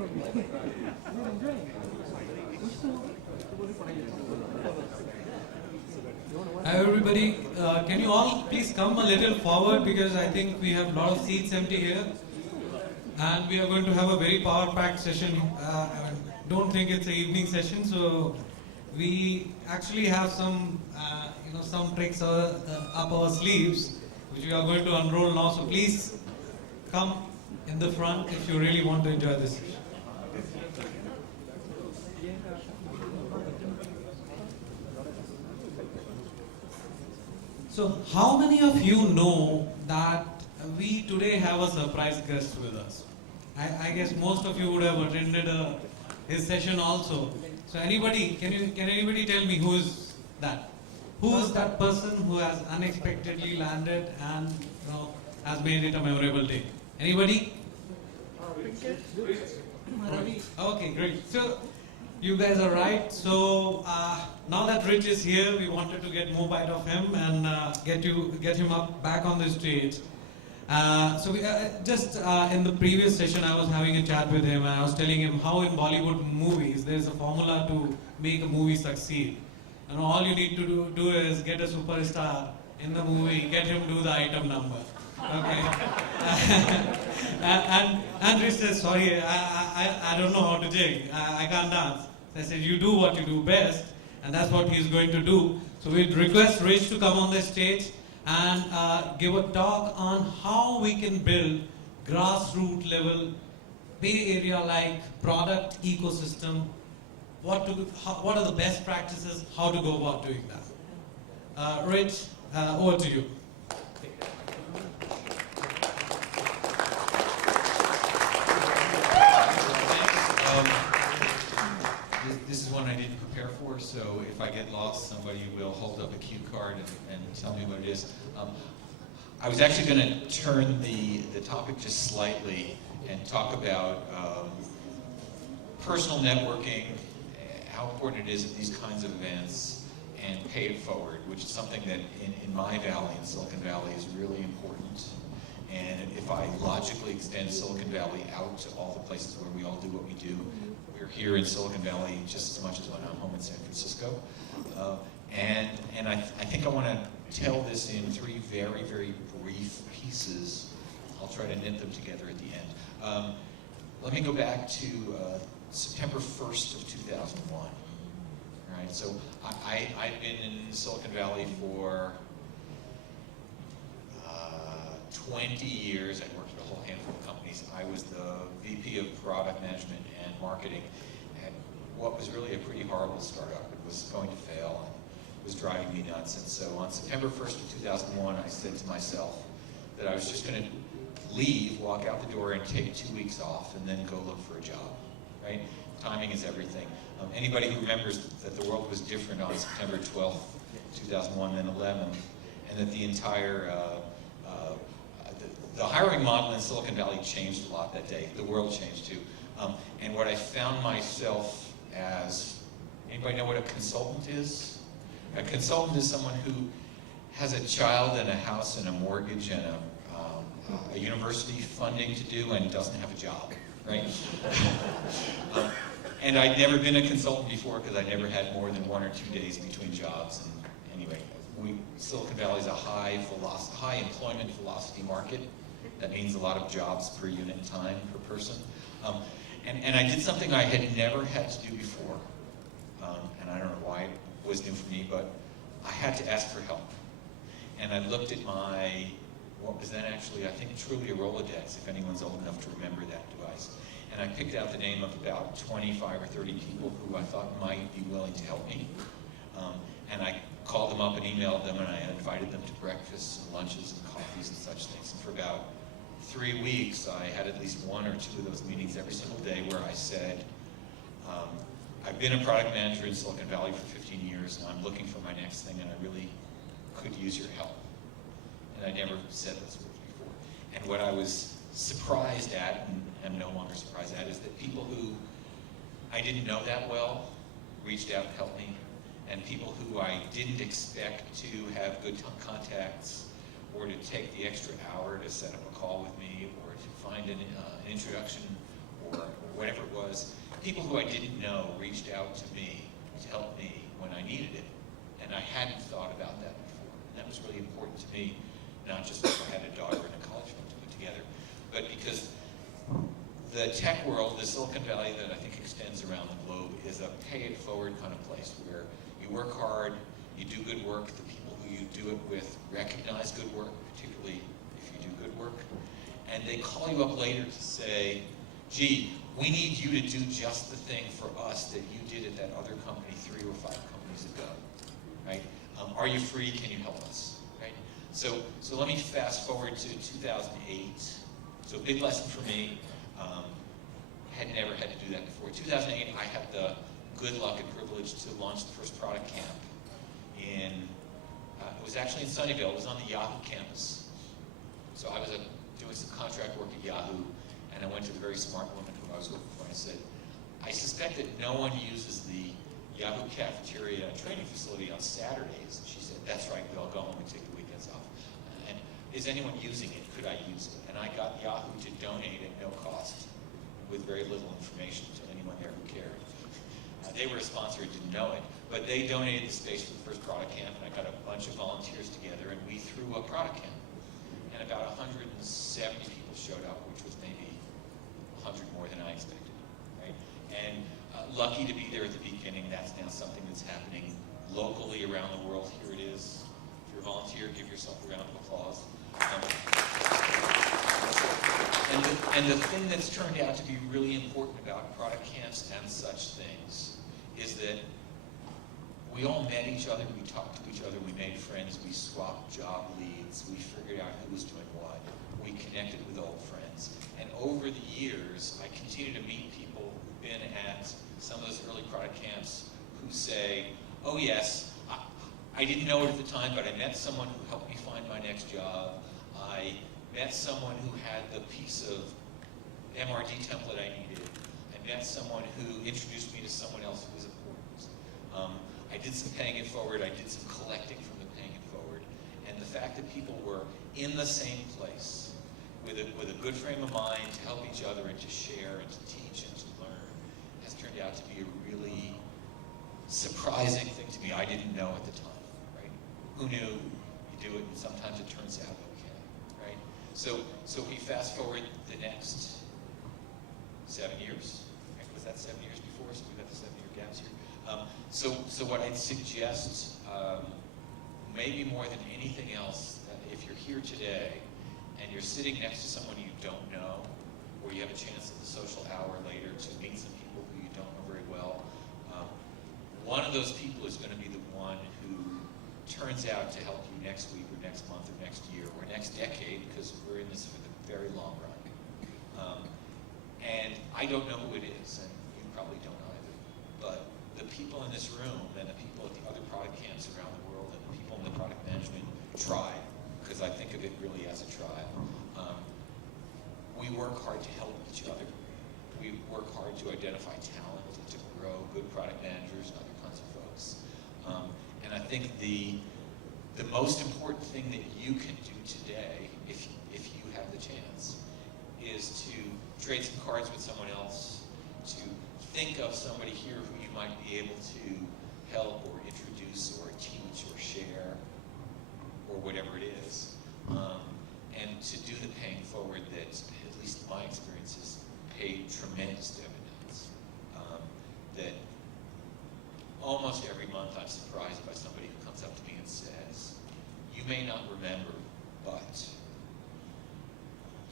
Hi everybody, can you all please come a little forward because I think we have a lot of seats empty here and we are going to have a very power-packed session. Don't think it's an evening session, so we actually have some some tricks up our sleeves which we are going to unroll now, so please come in the front if you really want to enjoy this session. So how many of you know that we today have a surprise guest with us? I guess most of you would have attended his session also. So anybody, can anybody tell me who is that? Who is that person who has unexpectedly landed and has made it a memorable day? Anybody? Okay, great. So you guys are right. So now that Rich is here, we wanted to get more bite of him and get him up back on the stage. So we, in the previous session, I was having a chat with him and I was telling him how in Bollywood movies there's a formula to make a movie succeed. And all you need to do is get a superstar in the movie, get him do the item number. Okay. and Rich says, sorry, I don't know how to jig. I can't dance. So I said, you do what you do best, and that's what he's going to do. So we'd request Rich to come on the stage and give a talk on how we can build grassroots level, Bay Area like product ecosystem. What are the best practices? How to go about doing that? Rich, over to you. This is one I didn't prepare for, so if I get lost, somebody will hold up a cue card and tell me what it is. I was actually going to turn the topic just slightly and talk about personal networking, how important it is at these kinds of events, and pay it forward, which is something that in my valley, in Silicon Valley, is really important. And if I logically extend Silicon Valley out to all the places where we all do what we do, we're here in Silicon Valley just as much as when I'm home in San Francisco. And I think I want to tell this in three very, very brief pieces. I'll try to knit them together at the end. Let me go back to September 1st of 2001. All right, so I've been in Silicon Valley for 20 years. I worked at a whole handful of companies. I was the VP of Product Management and Marketing at what was really a pretty horrible startup. It was going to fail and was driving me nuts. And so on September 1st of 2001, I said to myself that I was just going to leave, walk out the door, and take 2 weeks off, and then go look for a job. Right? Timing is everything. Anybody who remembers that the world was different on September 12th, 2001 than 11, and that the entire the hiring model in Silicon Valley changed a lot that day. The world changed too. And what I found myself as, anybody know what a consultant is? A consultant is someone who has a child and a house and a mortgage and a university funding to do and doesn't have a job, right? And I'd never been a consultant before because I never had more than 1 or 2 days between jobs. And anyway, Silicon Valley is a high employment velocity market. That means a lot of jobs per unit time per person. And I did something I had never had to do before. And I don't know why it was new for me, but I had to ask for help. And I looked at what was then actually, I think, truly a Rolodex, if anyone's old enough to remember that device. And I picked out the name of about 25 or 30 people who I thought might be willing to help me. And I called them up and emailed them, and I invited them to breakfasts and lunches and coffees and such things. And for about 3 weeks, I had at least 1 or 2 of those meetings every single day where I said, I've been a product manager in Silicon Valley for 15 years, and I'm looking for my next thing, and I really could use your help. And I never said those words before. And what I was surprised at, and am no longer surprised at, is that people who I didn't know that well reached out and helped me, and people who I didn't expect to have good contacts or to take the extra hour to set up a call with me or to find an introduction or whatever it people who I didn't know reached out to me to help me when I needed it. And I hadn't thought about that before. And that was really important to me, not just because I had a daughter and a college fund to put together, but because the tech world, the Silicon Valley that I think extends around the globe, is a pay-it-forward kind of place where you work hard, you do good work, the people who you do it with recognize good work, particularly if you do good work, and they call you up later to say, gee, we need you to do just the thing for us that you did at that other company 3 or 5 companies ago, right? Are you free? Can you help us, right? So let me fast forward to 2008. So big lesson for me. Had never had to do that before. 2008, I had the good luck and privilege to launch the first product camp in, it was actually in Sunnyvale. It was on the Yahoo campus. So I was doing some contract work at Yahoo, and I went to the very smart woman who I was working for, and I said, I suspect that no one uses the Yahoo cafeteria training facility on Saturdays. And she said, that's right, we all go home and take the weekends off. And is anyone using it? Could I use it? And I got Yahoo to donate at no cost, with very little information to anyone there who cared. They were a sponsor and didn't know it, but they donated the space for the first product camp, and I got a bunch of volunteers together, and we threw a product camp. And about 170 people showed up, which was maybe 100 more than I expected, right? And lucky to be there at the beginning. That's now something that's happening locally around the world. Here it is. If you're a volunteer, give yourself a round of applause. And the thing that's turned out to be really important about product camps and such things is that we all met each other, we talked to each other, we made friends, we swapped job leads, we figured out who was doing what, we connected with old friends. And over the years, I continue to meet people who've been at some of those early product camps who say, oh yes, I didn't know it at the time, but I met someone who helped me find my next job. I met someone who had the piece of MRD template I needed. I met someone who introduced me to someone else who was important. I did some paying it forward. I did some collecting from the paying it forward. And the fact that people were in the same place with a good frame of mind to help each other and to share and to teach and to learn has turned out to be a really surprising thing to me. I didn't know at the time, right? Who knew? You do it and sometimes it turns out okay, right? So we fast forward the next 7 years. Was that 7 years before? So we've got the 7-year gaps here. So what I'd suggest, maybe more than anything else, if you're here today and you're sitting next to someone you don't know, or you have a chance at the social hour later to meet some people who you don't know very well, one of those people is going to be the one who turns out to help you next week or next month or next year or next decade, because we're in this for the very long run. And I don't know who it is, and you probably don't either, but the people in this room and the people at the other product camps around the world and the people in the product management tribe, because I think of it really as a tribe, we work hard to help each other. We work hard to identify talent, to grow good product managers and other kinds of folks. And I think the most important thing that you can do today, if you have the chance, is to trade some cards with someone else, to think of somebody here who you might be able to help or introduce or teach or share or whatever it is, and to do the paying forward that, at least in my experience, has paid tremendous dividends. That almost every month I'm surprised by somebody who comes up to me and says, you may not remember, but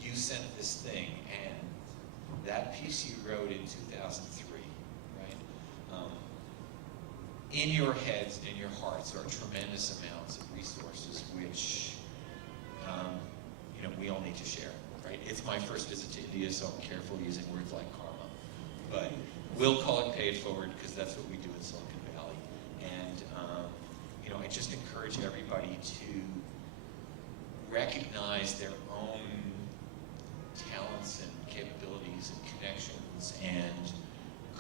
you sent this thing, and that piece you wrote in 2003, right? In your heads and in your hearts are tremendous amounts of resources which we all need to share, right? It's my first visit to India, so I'm careful using words like karma. But we'll call it pay it forward because that's what we do in Silicon Valley. And I just encourage everybody to recognize their own talents and capabilities and connections and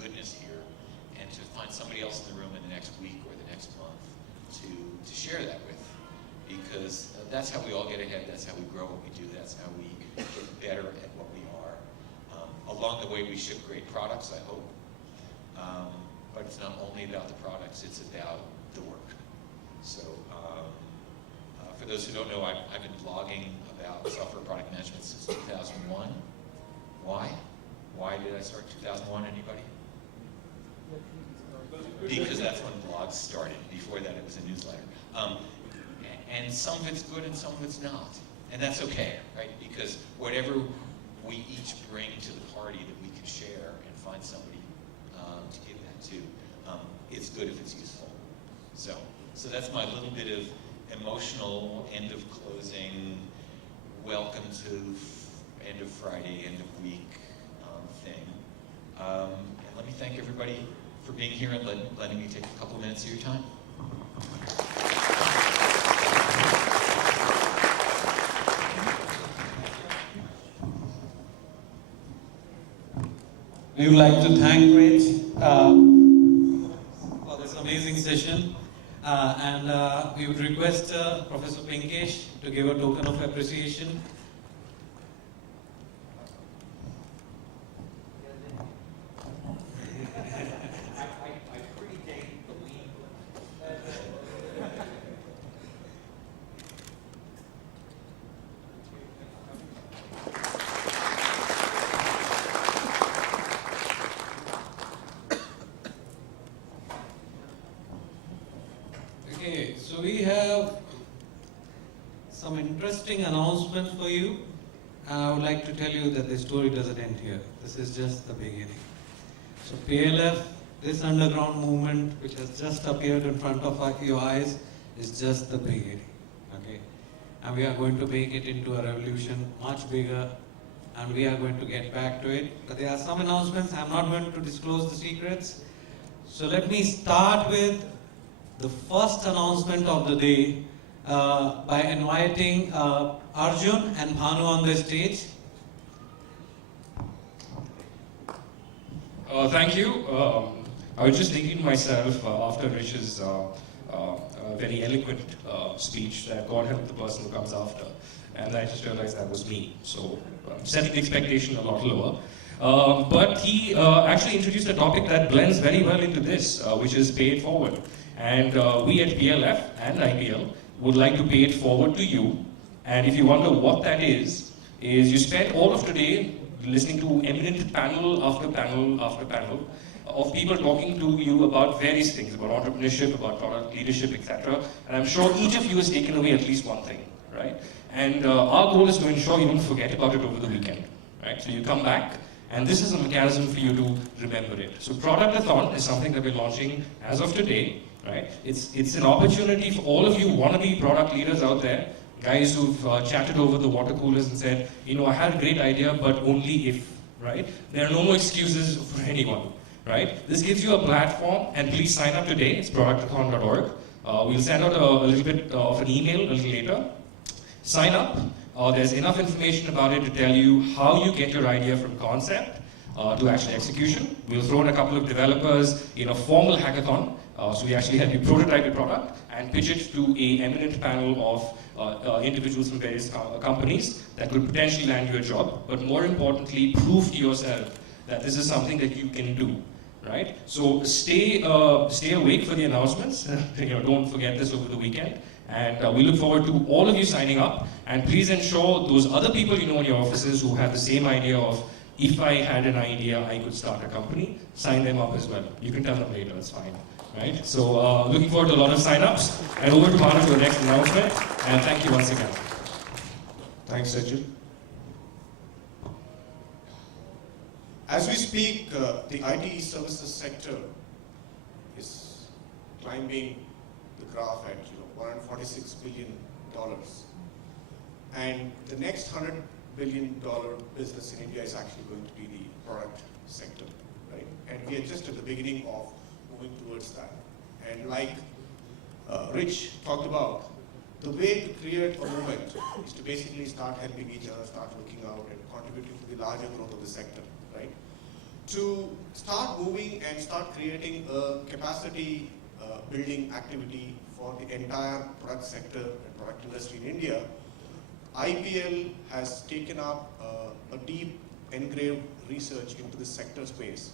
goodness here, and to find somebody else in the room in the next week or the next month to share that with, because that's how we all get ahead, that's how we grow what we do, that's how we get better at what we are. Along the way we ship great products, I hope, But it's not only about the products, it's about the work. So for those who don't know, I've been blogging about software product management since 2001. Why? Why did I start 2001, anybody? Because that's when blogs started. Before that, it was a newsletter. And some of it's good and some of it's not. And that's okay, right? Because whatever we each bring to the party that we can share and find somebody to give that to, it's good if it's useful. So that's my little bit of emotional end of closing, welcome to end of Friday, end of week thing. And let me thank everybody for being here and letting me take a couple of minutes of your time. We would like to thank Rich for this amazing session. And we would request Professor Pinkesh to give a token of appreciation. Okay, so we have some interesting announcements for you. I would like to tell you that the story doesn't end here. This is just the beginning. So PLF, this underground movement which has just appeared in front of your eyes, is just the beginning. Okay, and we are going to make it into a revolution much bigger, and we are going to get back to it. But there are some announcements. I'm not going to disclose the secrets. So let me start with the first announcement of the day by inviting Arjun and Bhanu on the stage. Thank you. I was just thinking to myself after Rich's very eloquent speech that God help the person who comes after, and I just realized that was me. So setting the expectation a lot lower. But he actually introduced a topic that blends very well into this, which is pay it forward. And we at PLF and IPL would like to pay it forward to you. And if you wonder what that is you spent all of today listening to eminent panel after panel after panel of people talking to you about various things, about entrepreneurship, about product leadership, etc. And I'm sure each of you has taken away at least one thing, right? And our goal is to ensure you don't forget about it over the weekend, right? So you come back, and this is a mechanism for you to remember it. So Productathon is something that we're launching as of today, right? It's an opportunity for all of you wannabe product leaders out there, guys who've chatted over the water coolers and said, you know, I had a great idea, but only if, right? There are no more excuses for anyone, right? This gives you a platform, and please sign up today. It's productathon.org. We'll send out a little bit of an email a little later. Sign up. There's enough information about it to tell you how you get your idea from concept to actual execution. We'll throw in a couple of developers in a formal hackathon. So we actually help you prototype your product and pitch it to an eminent panel of individuals from various companies that could potentially land you a job, but more importantly, prove to yourself that this is something that you can do, right? So stay awake for the announcements. Don't forget this over the weekend. And we look forward to all of you signing up. And please ensure those other people you know in your offices who have the same idea of, if I had an idea, I could start a company, sign them up as well. You can tell them later, it's fine. Right? So looking forward to a lot of sign-ups. And over to Bhanu for the next announcement. And thank you once again. Thanks, Arjun. As we speak, the IT services sector is climbing the graph at $146 billion. And the next $100 billion business in India is actually going to be the product sector, right? And we are just at the beginning of moving towards that. And like Rich talked about, the way to create a movement is to basically start helping each other, start looking out and contributing to the larger growth of the sector, right? To start moving and start creating a capacity building activity for the entire product sector and product industry in India, IPL has taken up a deep engraved research into the sector space.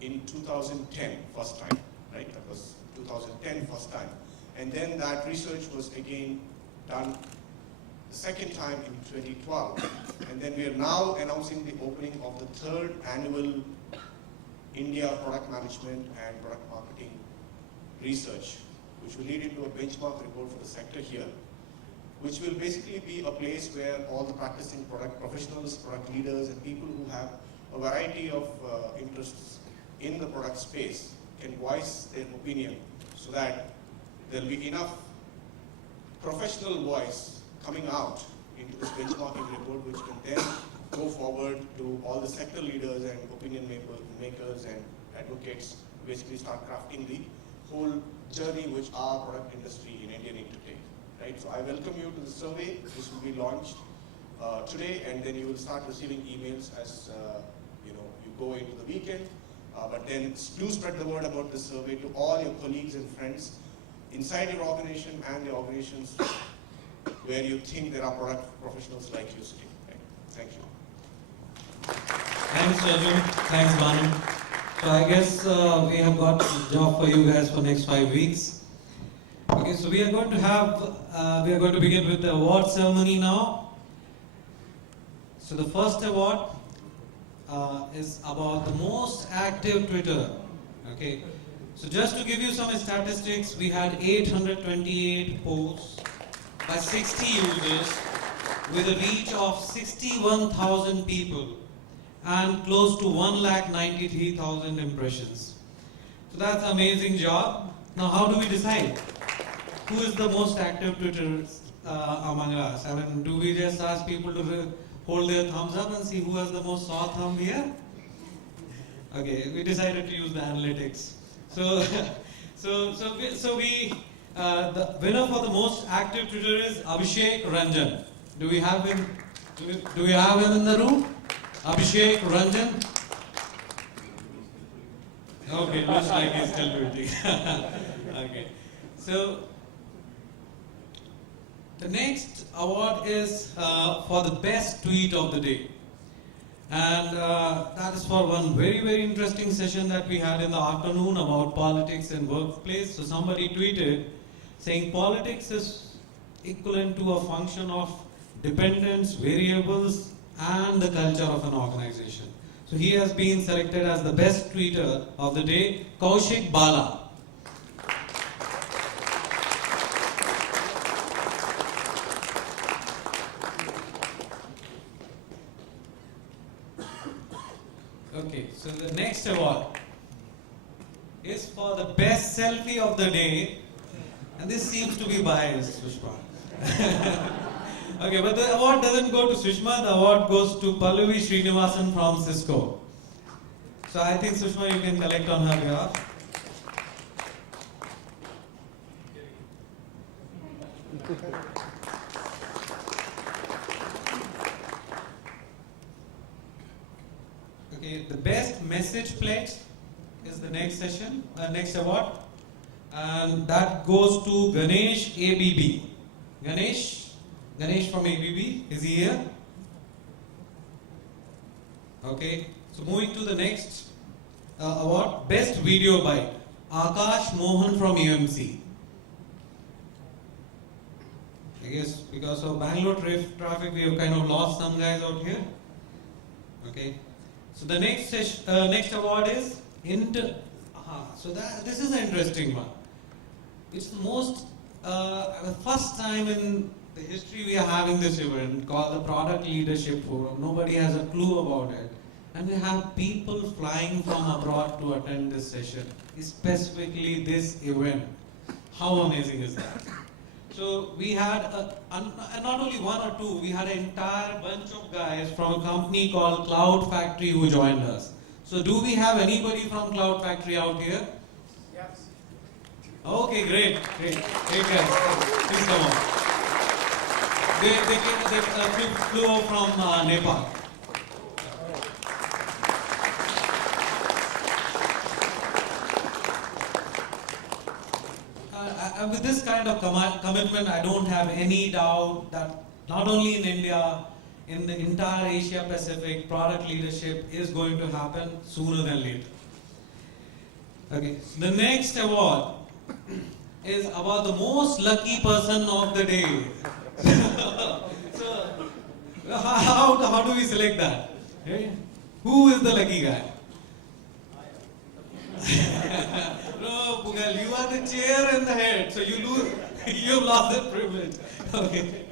in 2010, first time, right? That was 2010, first time. And then that research was again done the second time in 2012. And then we are now announcing the opening of the third annual India Product Management and Product Marketing Research, which will lead into a benchmark report for the sector here, which will basically be a place where all the practicing product professionals, product leaders, and people who have a variety of interests in the product space can voice their opinion, so that there will be enough professional voice coming out into this benchmarking report, which can then go forward to all the sector leaders and opinion makers and advocates to basically start crafting the whole journey which our product industry in India need to take. Right? So I welcome you to the survey. This will be launched today, and then you will start receiving emails as you go into the weekend. But then do spread the word about this survey to all your colleagues and friends inside your organization and the organizations where you think there are product professionals like you sitting. Right? Thank you. Thanks, Arjun. Thanks, Banu. So I guess we have got a job for you guys for next 5 weeks. Okay, so we are going to begin with the award ceremony now. So the first award is about the most active Twitter. Okay, so just to give you some statistics, we had 828 posts by 60 users with a reach of 61,000 people and close to 1,93,000 impressions. So that's an amazing job. Now, how do we decide who is the most active Twitter among us? I mean, do we just ask people to hold their thumbs up and see who has the most saw thumb here? Okay, we decided to use the analytics. So, the winner for the most active Twitter is Abhishek Ranjan. Do we have him? Do we have him in the room? Abhishek Ranjan. Okay, looks like he's still tweeting. Okay, so the next award is for the best tweet of the day. And that is for one very, very interesting session that we had in the afternoon about politics and workplace. So somebody tweeted saying politics is equivalent to a function of dependents, variables, and the culture of an organization. So he has been selected as the best tweeter of the day, Kaushik Bala. Okay, so the next award is for the best selfie of the day, and this seems to be biased, Sushma. Okay, but the award doesn't go to Sushma, the award goes to Pallavi Srinivasan from Cisco. So I think, Sushma, you can collect on her behalf. Okay, the best message plate is the next session, next award. And that goes to Ganesh ABB. Ganesh from ABB, is he here? Okay, so moving to the next award, Best Video Bite, Akash Mohan from UMC. I guess because of Bangalore traffic, we have kind of lost some guys out here. Okay, so the next award is this is an interesting one. It's the most the first time in the history we are having this event called the Product Leadership Forum. Nobody has a clue about it. And we have people flying from abroad to attend this session, specifically this event. How amazing is that? So we had, not only one or two, we had an entire bunch of guys from a company called Cloud Factory who joined us. So do we have anybody from Cloud Factory out here? Yes. Okay, great. Hey guys, please come on. They flew over from Nepal. With this kind of commitment, I don't have any doubt that not only in India, in the entire Asia Pacific, product leadership is going to happen sooner than later. Okay, the next award is about the most lucky person of the day. So, how do we select that? Okay? Who is the lucky guy? No, Pugal, you are the chair and the head, so you lose. You've lost that privilege. Okay.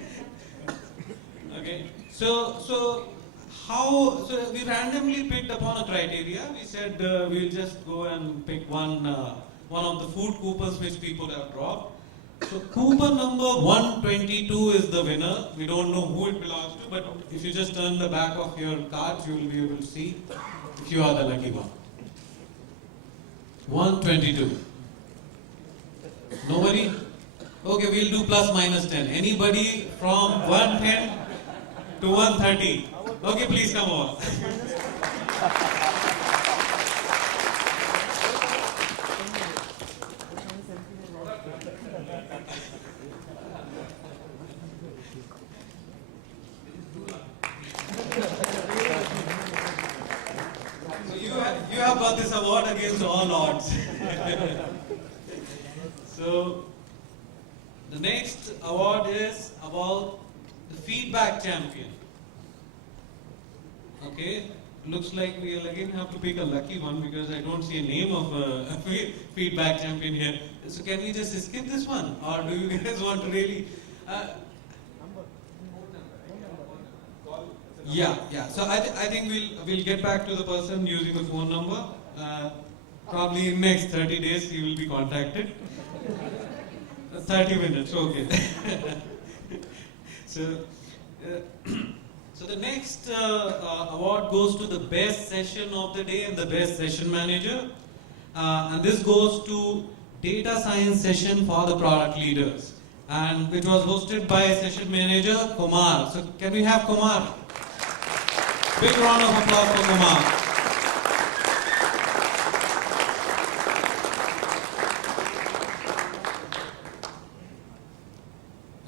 Okay. So we randomly picked upon a criteria. We said we'll just go and pick one of the food coupons which people have dropped. So coupon number 122 is the winner. We don't know who it belongs to, but if you just turn the back of your cards, you will be able to see if you are the lucky one. 122. Nobody? Okay, we'll do plus minus 10. Anybody from 110 to 130? Okay, please come over. So you have got this award against all odds. So the next award is about the feedback champion. Okay, looks like we'll again have to pick a lucky one because I don't see a name of a feedback champion here. So can we just skip this one, or do you guys want to really? Yeah. So I think we'll get back to the person using the phone number. Probably in next 30 days he will be contacted. 30 minutes, okay. So the next award goes to the best session of the day and the best session manager. And this goes to data science session for the product leaders, and which was hosted by session manager Kumar. So can we have Kumar? Big round of applause for Kumar.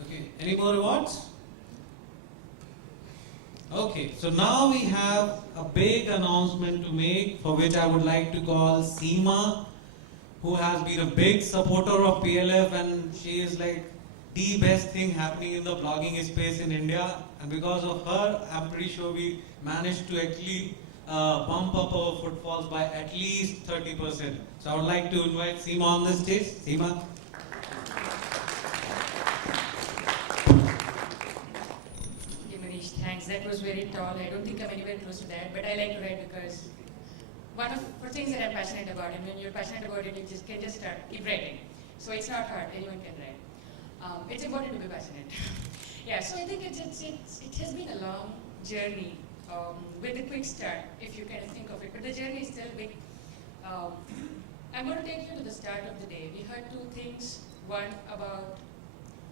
Okay, any more awards? Okay, so now we have a big announcement to make, for which I would like to call Seema, who has been a big supporter of PLF, and she is like the best thing happening in the blogging space in India. And because of her, I'm pretty sure we managed to actually bump up our footfalls by at least 30%. So I would like to invite Seema on the stage. Seema. Thanks, that was very tall. I don't think I'm anywhere close to that, but I like to write because one of the things that I'm passionate about, and when you're passionate about it, you just can just start, keep writing. So it's not hard, anyone can write. It's important to be passionate. Yeah, so I think it has been a long journey with a quick start, if you kind of think of it, but the journey is still big. I'm going to take you to the start of the day. We heard two things. One about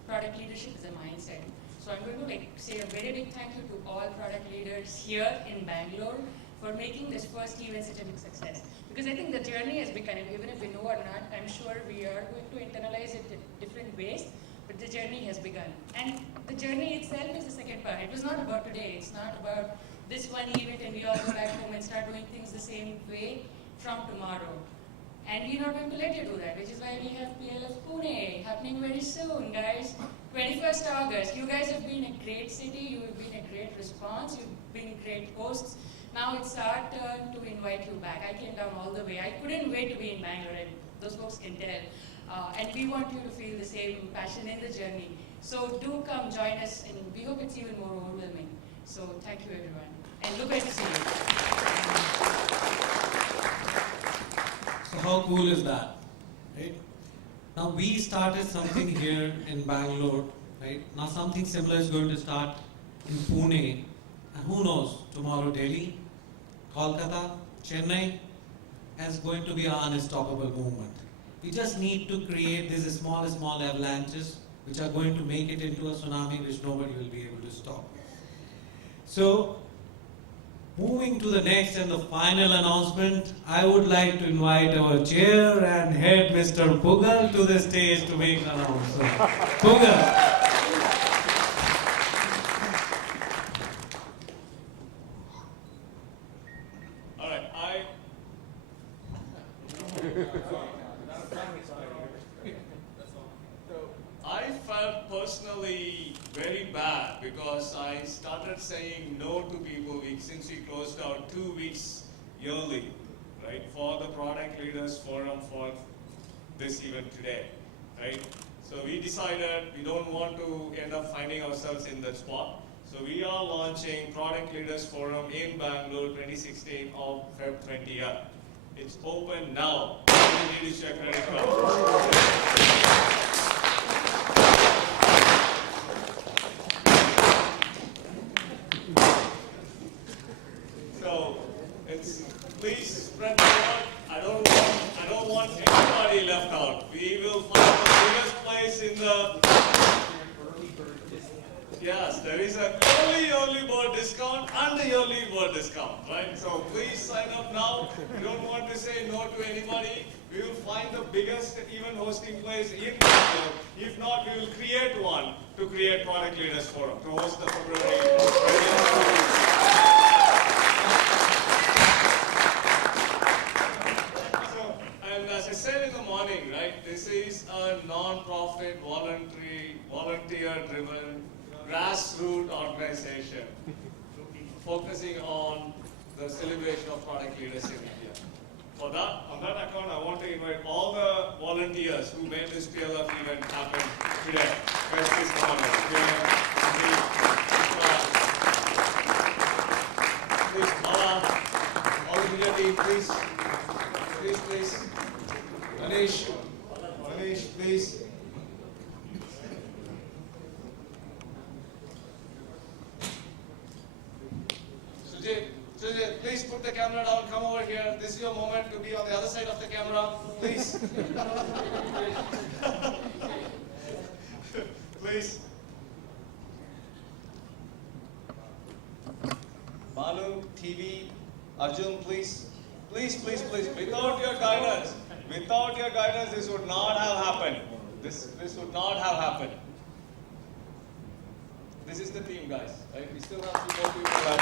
product leadership as a mindset. So I'm going to say a very big thank you to all product leaders here in Bangalore for making this first event such a big success. Because I think the journey has become, even if we know or not, I'm sure we are going to internalize it in different ways, but the journey has begun. And the journey itself is the second part. It was not about today. It's not about this one event and we all go back home and start doing things the same way from tomorrow. And we're not going to let you do that, which is why we have PLF Pune happening very soon, guys. 21st August. You guys have been a great city. You have been a great response. You've been great hosts. Now it's our turn to invite you back. I came down all the way. I couldn't wait to be in Bangalore, and those folks can tell. And we want you to feel the same passion in the journey. So do come join us, and we hope it's even more overwhelming. So thank you, everyone. And look great to see you. So how cool is that, right? Now we started something here in Bangalore, right? Now something similar is going to start in Pune, and who knows, tomorrow Delhi, Kolkata, Chennai is going to be an unstoppable movement. We just need to create these small avalanches which are going to make it into a tsunami which nobody will be able to stop. So, moving to the next and the final announcement, I would like to invite our chair and head, Mr. Pugal, to the stage to make an announcement. Pugal. All right, I felt personally very bad because I started saying no to people since we closed out 2 weeks early, right, for the Product Leaders Forum for this event today, right? So we decided we don't want to end up finding ourselves in that spot. So we are launching Product Leaders Forum in Bangalore 2016 of Feb 20th. It's open now. All you need is your credit card. So please spread the word. I don't want anybody left out. We will find the biggest place in the. Yes, there is a early bird discount and the early bird discount, right? So please sign up now. We don't want to say no to anybody. We will find the biggest event hosting place in Bangalore. If not, we will create one to create Product Leaders Forum to host the February. And as I said in the morning, right, this is a non-profit, volunteer-driven, grassroots organization focusing on the celebration of product leaders in India. On that account, I want to invite all the volunteers who made this PLF event happen today. Guys, please come on. Please, all the media team, please. Manish, please. Sujit, please put the camera down, come over here. This is your moment to be on the other side of the camera, please. Please. Balu, TV, Arjun, please. Please. Without your guidance, this would not have happened. This would not have happened. This is the team, guys. Right? We still have few more people left.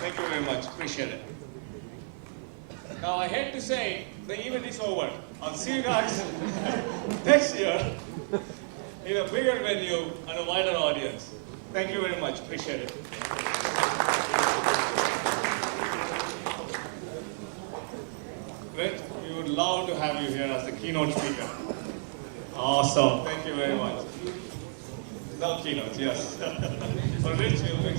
Thank you very much. Appreciate it. Now, I hate to say the event is over. I'll see you guys next year in a bigger venue and a wider audience. Thank you very much. Appreciate it. Great. We would love to have you here as the keynote speaker. Awesome. Thank you very much. No keynote, yes. For Rich, you'll make